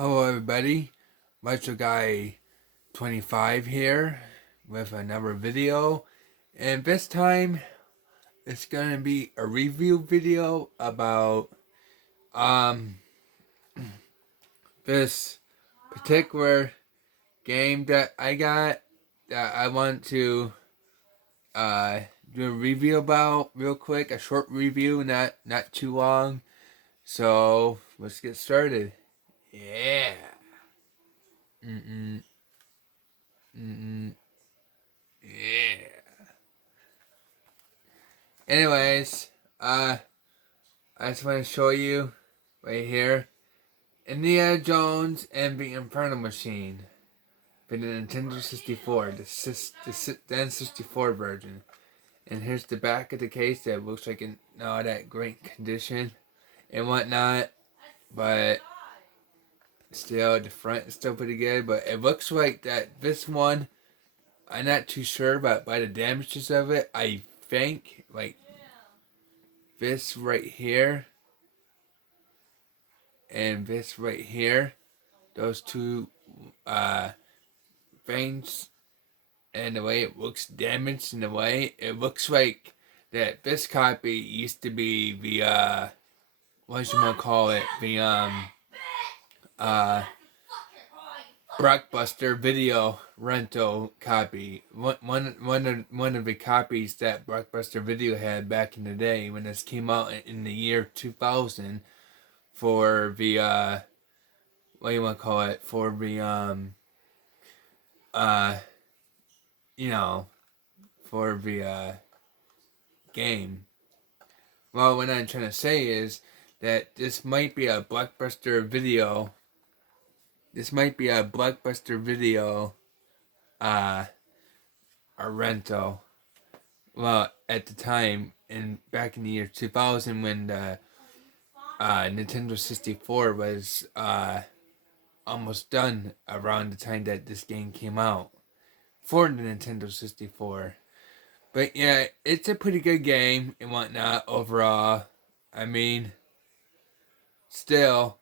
Hello everybody, Maestro Guy 25 here with another video, and this time it's gonna be a review video about this particular game that I got that I want to do a review about real quick, a short review, not too long. So let's get started. Yeah. Mm-mm. Mm-mm. Yeah. Anyways, I just want to show you right here Indiana Jones and the Infernal Machine for the Nintendo 64, the N64 version. And here's the back of the case that looks like in not that great condition and whatnot, but still the front is still pretty good. But it looks like that this one, I'm not too sure, but by the damages of it, I think like this right here and this right here, those two things, and the way it looks damaged in the way it looks like that this copy used to be the what you want to call it, the uh Blockbuster video rental copy. One of the copies that Blockbuster Video had back in the day when this came out in the year 2000 for the what do you want to call it, for the uh you know, for the game. Well, what I'm trying to say is that this might be a Blockbuster Video. This might be a Blockbuster Video a rental. Well, at the time, and back in the year 2000 when the Nintendo 64 was almost done around the time that this game came out for the Nintendo 64. But yeah, it's a pretty good game and whatnot overall. I mean, still,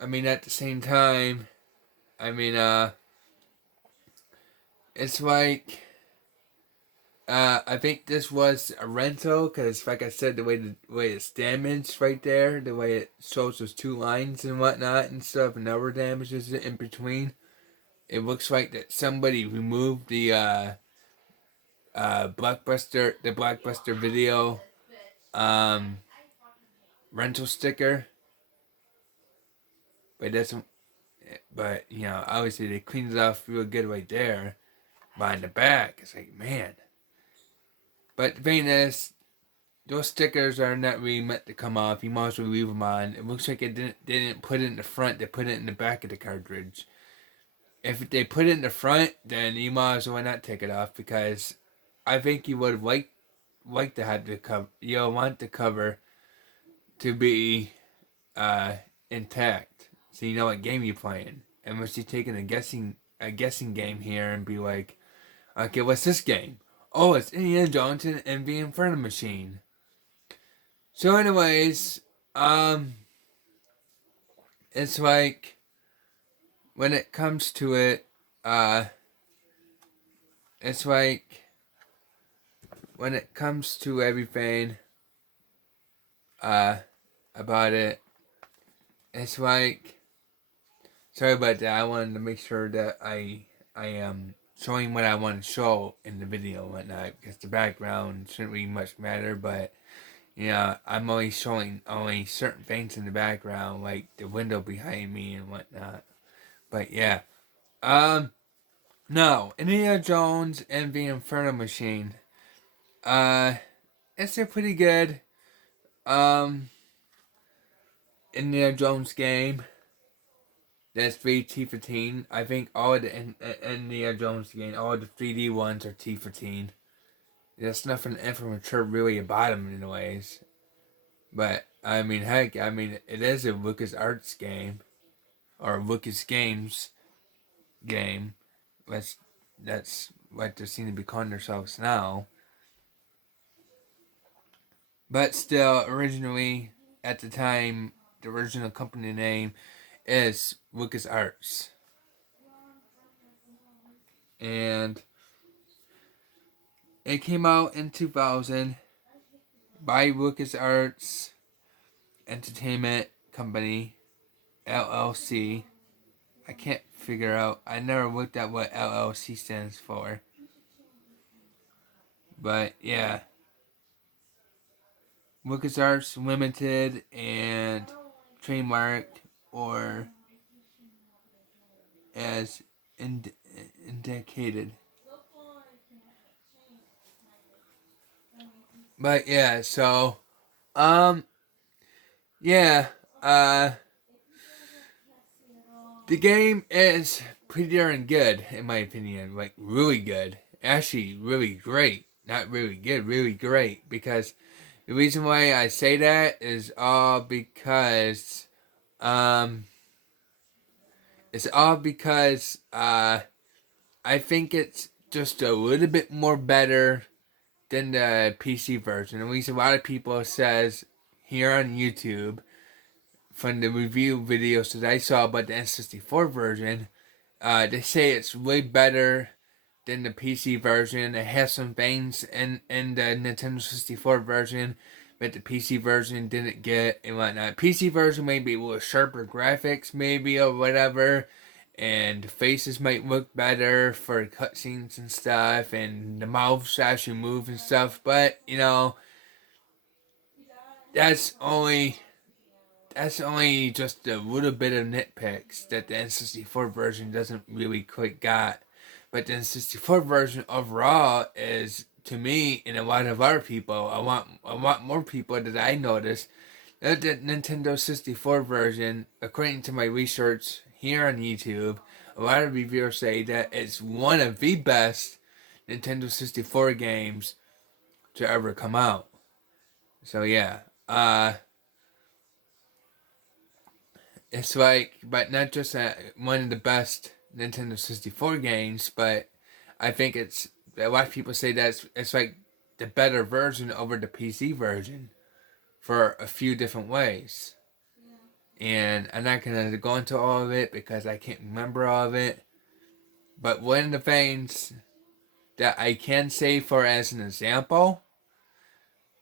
at the same time, I mean, it's like, I think this was a rental because, like I said, the way it's damaged right there, the way it shows those two lines and whatnot and stuff, and other damages in between, it looks like that somebody removed the Blockbuster Video rental sticker, but it doesn't. But you know, obviously they cleaned it off real good right there. But in the back, it's like, man. But the thing is, those stickers are not really meant to come off. You might as well leave them on. It looks like it didn't put it in the front. They put it in the back of the cartridge. If they put it in the front, then you might as well not take it off because I think you would like to have the cover. You'll want the cover to be intact, so you know what game you're playing. Unless you're taking a guessing game here and be like, okay, what's this game? Oh, it's Indiana Jones and the Infernal Machine. So, anyways, it's like when it comes to it, it's like when it comes to everything, about it, it's like, sorry about that. I wanted to make sure that I am showing what I want to show in the video and whatnot because the background shouldn't really much matter, but you know, I'm only showing only certain things in the background, like the window behind me and whatnot. But yeah, no, Indiana Jones and the Infernal Machine. It's a pretty good Indiana Jones game. That's very T for teen. I think all of the Indiana Jones game, all the 3D ones are T for teen. There's nothing immature really about them in ways. But I mean, heck, I mean, it is a Lucas Arts game or Lucas Games game. That's what they seem to be calling themselves now. But still, originally at the time, the original company name is LucasArts. And it came out in 2000 by LucasArts Entertainment Company, LLC. I can't figure out. I never looked at what LLC stands for. But yeah. LucasArts Limited and trademarked or as indicated. But yeah, so yeah, the game is pretty darn good in my opinion. Like really good. Actually really great. Not really good, really great. Because the reason why I say that is all because it's all because I think it's just a little bit more better than the PC version. At least a lot of people says here on YouTube from the review videos that I saw about the N64 version, they say it's way better than the PC version. It has some things in the Nintendo 64 version that the PC version didn't get and whatnot. PC version maybe a little sharper graphics maybe or whatever. And the faces might look better for cutscenes and stuff, and the mouths actually move and stuff. But you know, that's only just a little bit of nitpicks that the N64 version doesn't really quite got. But the N64 version overall is, to me and a lot of other people, I want more people that I notice that the Nintendo 64 version, according to my research here on YouTube, a lot of reviewers say that it's one of the best Nintendo 64 games to ever come out. So yeah, it's like, but not just one of the best Nintendo 64 games, but I think it's, a lot of people say that it's like the better version over the PC version for a few different ways. And I'm not going to go into all of it because I can't remember all of it. But one of the things that I can say for as an example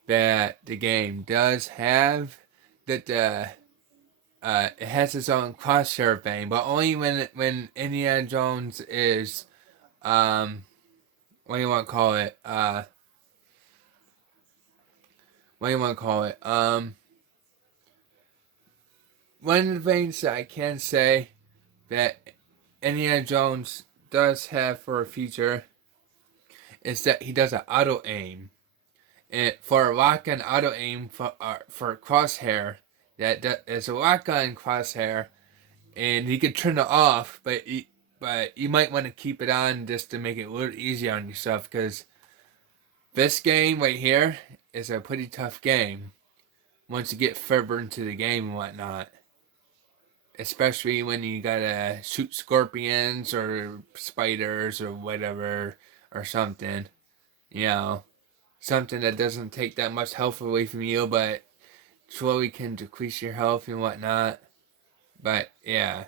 that the game does have, that it has its own crosshair thing, but only when Indiana Jones is what do you want to call it? What do you want to call it? One of the things that I can say that Indiana Jones does have for a feature is that he does an auto aim. And for a lock and auto aim for crosshair, that is a lock on crosshair, and you can turn it off, but you might want to keep it on just to make it a little easier on yourself, because this game right here is a pretty tough game once you get further into the game and whatnot. Especially when you gotta shoot scorpions or spiders or whatever or something. You know, something that doesn't take that much health away from you, but slowly can decrease your health and whatnot. But yeah.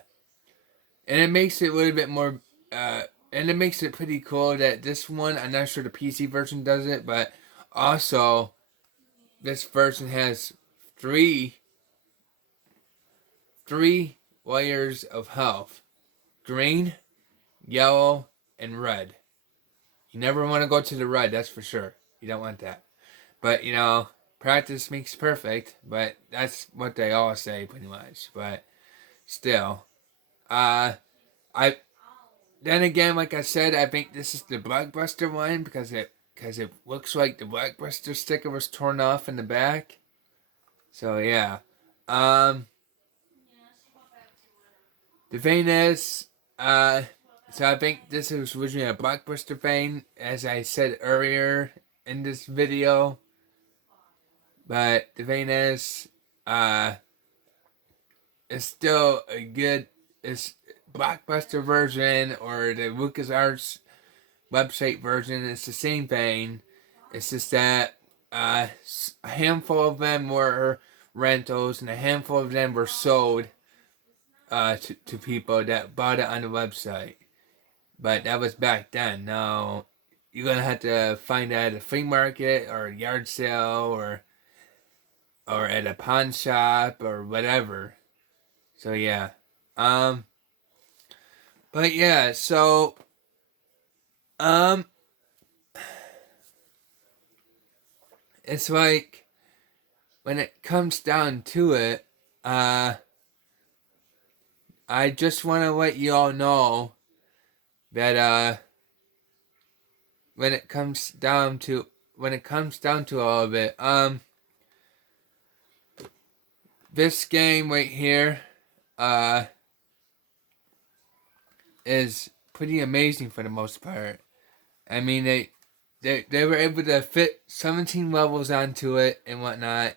And it makes it a little bit more, and it makes it pretty cool that this one, I'm not sure the PC version does it, but also this version has three layers of health: green, yellow, and red. You never want to go to the red, that's for sure. You don't want that. But you know, practice makes perfect. But that's what they all say pretty much. But still, I then again, like I said, I think this is the Blockbuster one because it looks like the Blockbuster sticker was torn off in the back. So yeah, the thing is, so I think this was originally a Blockbuster thing, as I said earlier in this video. But the thing is, it's still a good, it's Blockbuster version or the LucasArts website version. It's the same thing. It's just that a handful of them were rentals and a handful of them were sold to people that bought it on the website. But that was back then. Now you're gonna have to find it at a flea market or a yard sale or at a pawn shop or whatever. So yeah. But yeah, so it's like when it comes down to it, I just want to let you all know that when it comes down to all of it, this game right here is pretty amazing for the most part. I mean, they were able to fit 17 levels onto it and whatnot,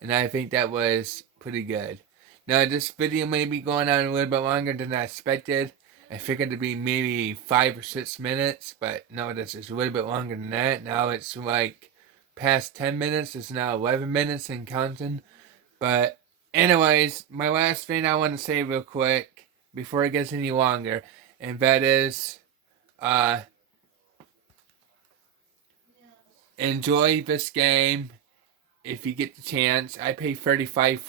and I think that was pretty good. Now, this video may be going on a little bit longer than I expected. I figured it'd be maybe 5 or 6 minutes, but no, this is a little bit longer than that. Now it's like past 10 minutes. It's now 11 minutes and counting. But anyways, my last thing I want to say real quick before it gets any longer, and that is, enjoy this game if you get the chance. I paid $35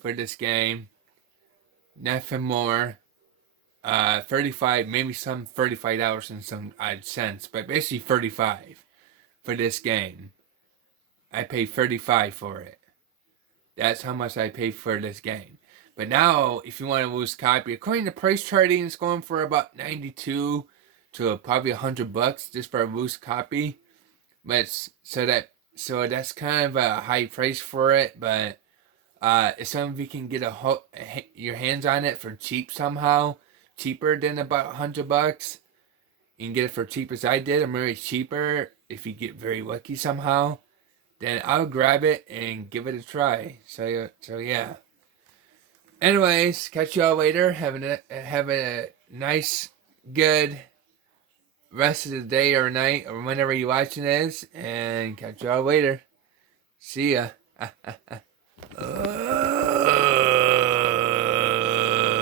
for this game. Nothing more. 35, maybe some $35 and some odd cents, but basically 35 for this game. I paid 35 for it. That's how much I paid for this game. But now, if you want a loose copy, according to price charting, it's going for about 92 to probably $100 just for a loose copy. But so that's kind of a high price for it. But if some of you can get your hands on it for cheap somehow, cheaper than about $100, you can get it for cheap as I did, or maybe cheaper if you get very lucky somehow, then I'll grab it and give it a try. So yeah. Anyways, catch y'all later. Have a nice, good rest of the day or night or whenever you're watching this, and catch y'all later. See ya.